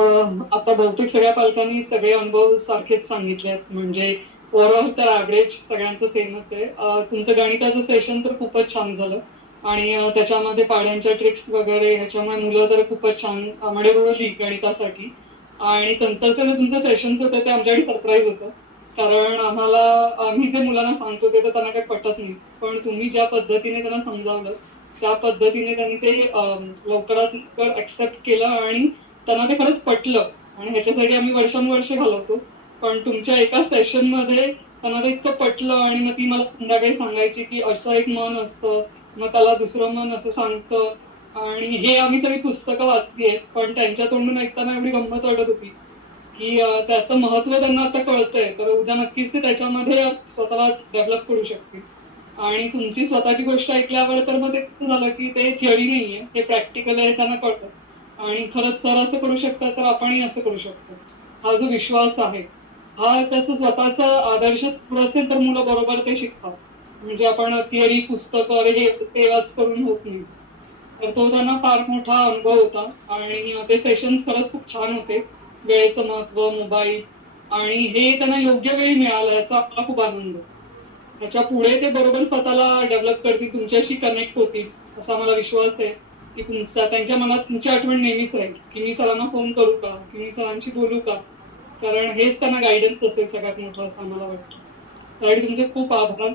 आता बहुतेक सगळ्या पालकांनी सगळे अनुभव सारखेच सांगितले आहेत म्हणजे ओव्हरऑल तर ऍव्हरेज सगळ्यांचं सेमच आहे. तुमचं गणिताचं सेशन तर खूपच छान झालं. आणि त्याच्यामध्ये पाड्यांच्या ट्रिक्स वगैरे ह्याच्यामुळे मुलं तर खूपच छान म्हणजे रुळली गणितासाठी. आणि नंतरचं जे तुमचं सेशन्स होतं ते आमच्याकडे सरप्राईज होतं. कारण आम्हाला आम्ही जे मुलांना सांगतो ते तर त्यांना काही पटत नाही. पण तुम्ही ज्या पद्धतीने त्यांना समजावलं त्या पद्धतीने त्यांनी ते लवकरात लवकर ऍक्सेप्ट केलं आणि त्यांना ते खरंच पटलं. आणि ह्याच्यासाठी आम्ही वर्षानुवर्ष घालवतो. पण तुमच्या एका सेशनमध्ये त्यांना ते इतकं पटलं आणि मग ती मला संध्याकाळी सांगायची की असं एक मन असतं मग त्याला दुसरं मन असं सांगतं. आणि हे आम्ही सगळी पुस्तकं वाचली आहेत पण त्यांच्या तोंडून ऐकताना एवढी गंमत वाटत होती की त्याचं महत्त्व त्यांना आता कळतंय. तर उद्या नक्कीच ते त्याच्यामध्ये स्वतःला डेव्हलप करू शकतील. आणि तुमची स्वतःची गोष्ट ऐकल्यावर तर मग ते झालं की ते थिअरी नाहीये हे प्रॅक्टिकल आहे त्यांना कळतं. आणि खरंच सर असं करू शकतात तर आपणही असं करू शकतो. हा जो विश्वास आहे हा त्याचं स्वतःचा आदर्श असेल तर मुलं बरोबर ते शिकतात. म्हणजे आपण थिअरी पुस्तकं वगैरे हे तेव्हाच करून होत नाही. तर तो त्यांना फार मोठा अनुभव होता आणि ते सेशन्स खरंच खूप छान होते. वेळेचं महत्त्व मोबाईल आणि हे त्यांना योग्य वेळी मिळालं याचा मला खूप आनंद. त्याच्या पुढे ते बरोबर स्वतःला डेव्हलप करतील तुमच्याशी कनेक्ट होतील असा मला विश्वास आहे. की तुमचा त्यांच्या मनात तुमची आठवण नेहमीच राहील. की मी सरांना फोन करू का? की मी सरांशी बोलू का? कारण हेच त्यांना गायडन्स असेल सगळ्यात मोठं असं आम्हाला वाटतं. त्यासाठी तुमचे खूप आभार.